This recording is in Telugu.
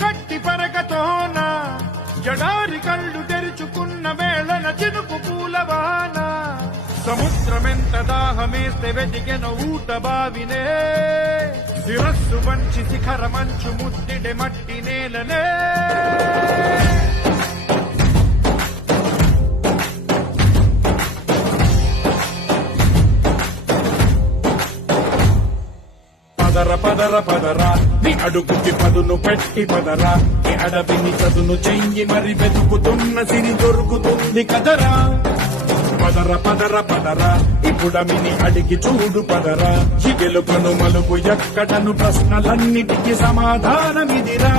గట్టి పరగతోన జడారి కళ్ళు తెరుచుకున్న వేళన చినుకు పూలవాన సముద్రమెంత దాహమేస్తే వెతికెన ఊట బావినే శిరస్సు వంచి శిఖర మంచు ముద్దిడే మట్టి నేలనే పదర పదర పదరా నీ అడుగుకి పదును పెట్టి పదరా నీ అడవిని చదును చెయ్యి మరి వెతుకుతున్న సిరి దొరుకుతుంది కదరా పదర పదర పదరా ఇప్పుడమిని అడిగి చూడు పదరా ఈ గెలుపను మలుపు ఎక్కడను ప్రశ్నలన్నిటికీ సమాధానమిదిరా